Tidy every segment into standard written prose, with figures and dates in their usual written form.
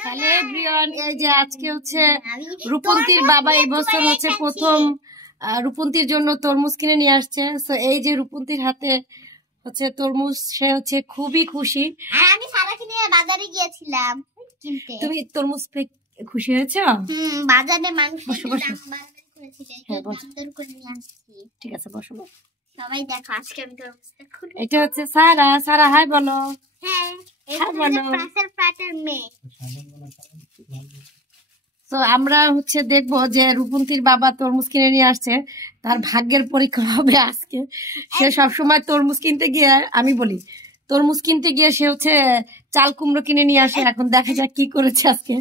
Hello everyone, এই যে আজকে হচ্ছে রূপন্তীর বাবা এই বছর হচ্ছে প্রথম রূপন্তীর জন্য তরমুজ কিনে নিয়ে আসছে। সো এই যে রূপন্তীর হাতে হচ্ছে তরমুজ, সে হচ্ছে খুবই খুশি। আর আমি সারাকে নিয়ে বাজারে গিয়েছিলাম কিনতে। তুমি তরমুজ পেয়ে খুশি হয়েছো? বাজারে মানুষ দাম বাড়াবাড়ি করেছিল, দাম দর করে নিয়ে আসছি। ঠিক আছে, বসো। সবাই দেখো আজকে আমি তরমুজটা খুলে। এটা হচ্ছে সারা। সারা হাই বলো। হ্যাঁ, এটা হচ্ছে প্রাসার প্রাটার মেয়ে। তো আমরা হচ্ছে দেখবো যে রূপন্তীর বাবা তরমুজ কিনে নিয়ে আসছে, তার ভাগ্যের পরীক্ষা হবে আজকে। সে সবসময় তরমুজ কিনতে গিয়ে, আমি বলি তরমুজ কিনতে গিয়ে সে হচ্ছে চাল কুমড়ো কিনে নিয়ে আসে। এখন দেখা যাক কি করেছে আজকে।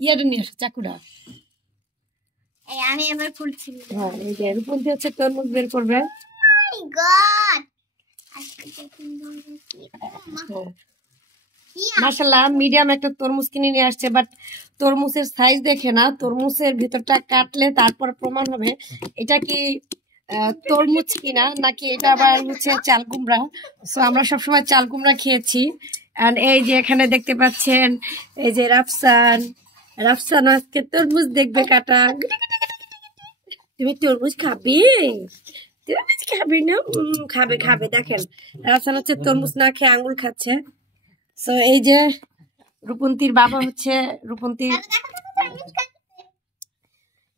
ইয়াটা নিয়ে আসো, চাকুটা। আমি এবার খুলছি। হ্যাঁ, এই যে রূপন্তী হচ্ছে তরমুজ বের করবে। মাই গড, আজকে মাশাআল্লাহ, মিডিয়াম একটা তরমুজ কিনে নিয়ে আসছে। বাট তরমুজের সাইজ দেখে না, তরমুজের ভিতরটা কাটলে তারপর প্রমাণ হবে এটা কি তরমুজ কিনা নাকি এটা আবার হচ্ছে চাল কুমড়া। সো আমরা সবসময় চাল কুমড়া খেয়েছি। আর এই যে এখানে দেখতে পাচ্ছেন, এই যে রাফসান আজকে তরমুজ দেখবে কাটা। তুমি তরমুজ খাবে? তরমুজ খাবে না? খাবে খাবে। দেখেন রাফসান হচ্ছে তরমুজ না খেয়ে আঙ্গুর খাচ্ছে। সো এই যে রূপন্তীর বাবা হচ্ছে রূপন্তীর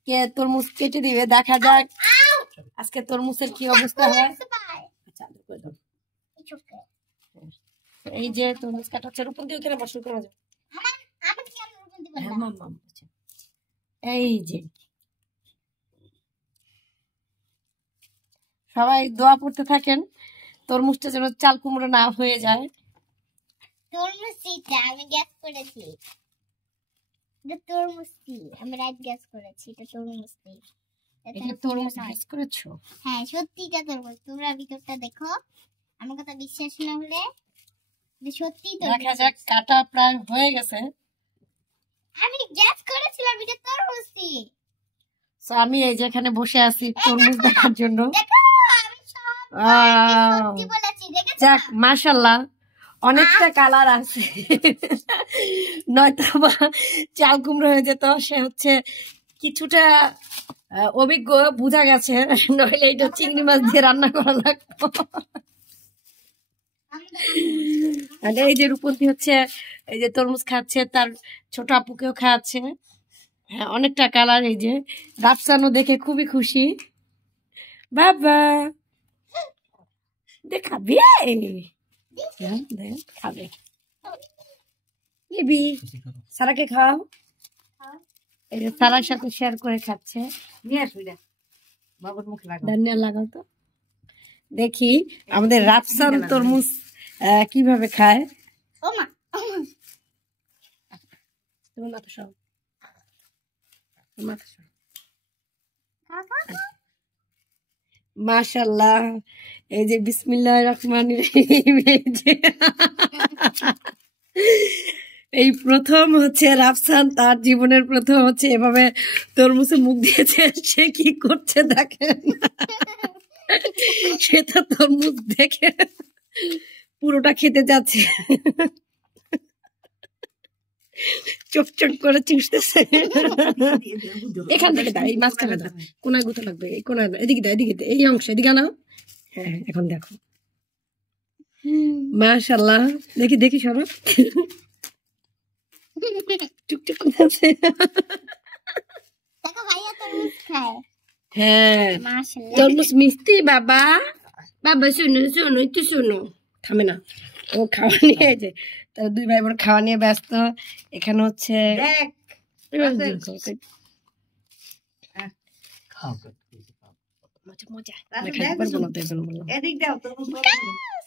কে তরমুজ কেটে দিবে। দেখা যাক আজকে তরমুজের কি অবস্থা হয়। এই যে তরমুজ কাটা হচ্ছে, রূপন্তী ওখানে বসে করা যায়। এই যে সবাই দোয়া করতে থাকেন তরমুজটা যেন চাল কুমড়ো না হয়ে যায়। তরমুজটা আমি গ্যাস করেছি, এটা তরমুজটি আমি রাইট গ্যাস করেছি। এটা তরমুজটি, এটা তরমুজ গ্যাস করেছো? হ্যাঁ সত্যি এটা তরমুজ। তোমরা ভিতরটা দেখো, আমার কথা বিশ্বাস না হলে সত্যি তো। দেখা যাক, কাটা প্রায় হয়ে গেছে। আমি গ্যাস করেছিলাম এটা তরমুজটি। সো আমি এই যে এখানে বসে আছি তরমুজ দেখার জন্য। দেখো আমি সত্যি বলেছি, দেখেছো? যাক মাশাআল্লাহ, অনেকটা কালার আছে। নয়তো চাল কুমড়ো হয়ে যেত। সে হচ্ছে কিছুটা অভিজ্ঞ, বোঝা গেছে। নইলে এটা চিংড়ি মাছ দিয়ে রান্না করা লাগতো। আর এই যে রূপন্তী হচ্ছে এই যে তরমুজ খাচ্ছে, তার ছোট আপুকেও খাওয়াচ্ছে। হ্যাঁ, অনেকটা কালার। এই যে রাফসানও দেখে খুবই খুশি। বাবা দেখাবে, খাবে। সারাকে খাও। এই যে সারার সাথে শেয়ার করে খাচ্ছে। ধন্যবাদ লাগাও তো দেখি আমাদের রাফসান তরমুজ কিভাবে খায়। মাশাআল্লাহ, এই যে বিসমিল্লাহির রহমানির রহিম। এই প্রথম হচ্ছে রাফসান তার জীবনের প্রথম হচ্ছে এভাবে তরমুজে মুখ দিয়েছে। সে কি করছে দেখেন, সে তো তরমুজ দেখে পুরোটা খেতে যাচ্ছে। চোখ চোখ করে চুষতেছে। এখান থেকে দাও, এই মাঝখানে দাও, কোনায় গুঁতো লাগবে। এই কোনায় দাও, এদিকে দাও, এদিকে দাও, এই অংশ এদিকে নাও। হ্যাঁ, এখন দেখো মাশাআল্লাহ। দেখি দেখি সরো, টুকটুক করতেছে। হ্যাঁ তরমুজ মিষ্টি। বাবা বাবা শোনো শোনো একটু শোনো, থামে না ও। খাওয়া নিয়ে যে তার দুই ভাই বোন খাওয়া নিয়ে ব্যস্ত। এখানে হচ্ছে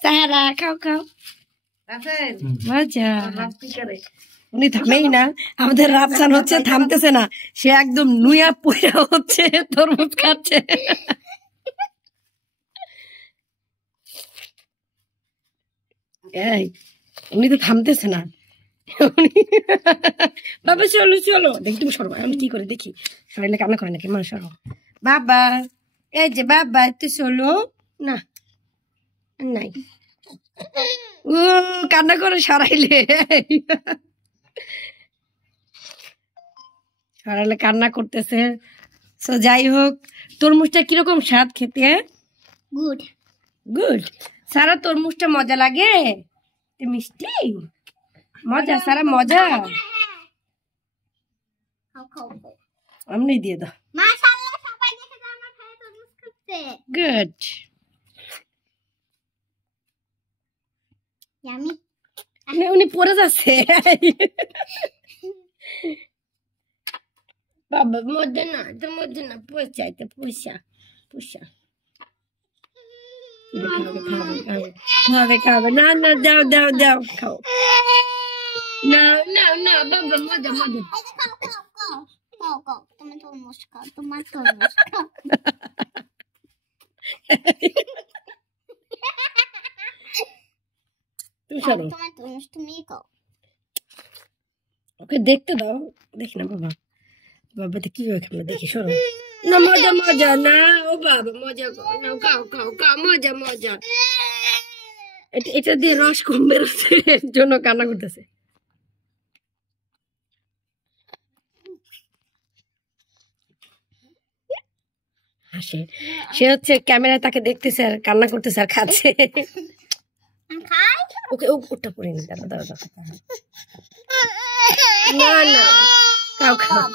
সাহারা খাও খাও মজা। উনি থামেই না, আমাদের রাফসান হচ্ছে থামতেছে না। সে একদম নুয়া পুয়া হচ্ছে তরমুজ খাচ্ছে। উনি তো থামতেছে না। বাবা চলো চলো, দেখি তুমি সরো। আমি কি করে দেখি, সরাইলে কান্না করে নাকি? মানে সরো বাবা। এই যে বাবা তুই চলো না, নাই ও কান্না করে সরাইলে। সরালে কান্না করতেছে। সো যাই হোক, তরমুজটা কিরকম স্বাদ খেতে? গুড। গুড। সারা তরমুজটা মজা লাগে? মিষ্টি মজা, সারা মজা। আমনি দিয়ে দাও। মাশাআল্লাহ, সবাই দেখে দাও আমার ভাই তরমুজ খাচ্ছে। গুড। ইয়ামি। উনি পড়ে যাচ্ছে। বাবা মজা না, তো মজা না, পয়সা চাইতে, পয়সা পয়সা খাবে খাবে। না না, দাও দাও দাও, খাও। না না না বাবা, মজা মজা। খাও তুমি তরমুজ খাও, তোমার তরমুজ খাও। তুমি সরো, তোমার তরমুজ তুমি খাও। ওকে দেখতে দাও, দেখি না বাবা। বাবা তো কিভাবে খাবে দেখি, সরো। না মজা মজা না, ও বাবা মজা না, খাও খাও খাও, মজা মজা। এটা দিয়ে রস কম বেরোচ্ছে, এর জন্য কান্না করতেছে। হাসে, সে হচ্ছে ক্যামেরায় তাকে দেখতেছে আর কান্না করতেছে আর খাচ্ছে। ওকে ওটা পড়ে নি, দাঁড়া দাঁড়া দাঁড়া। না না, খাও খাও।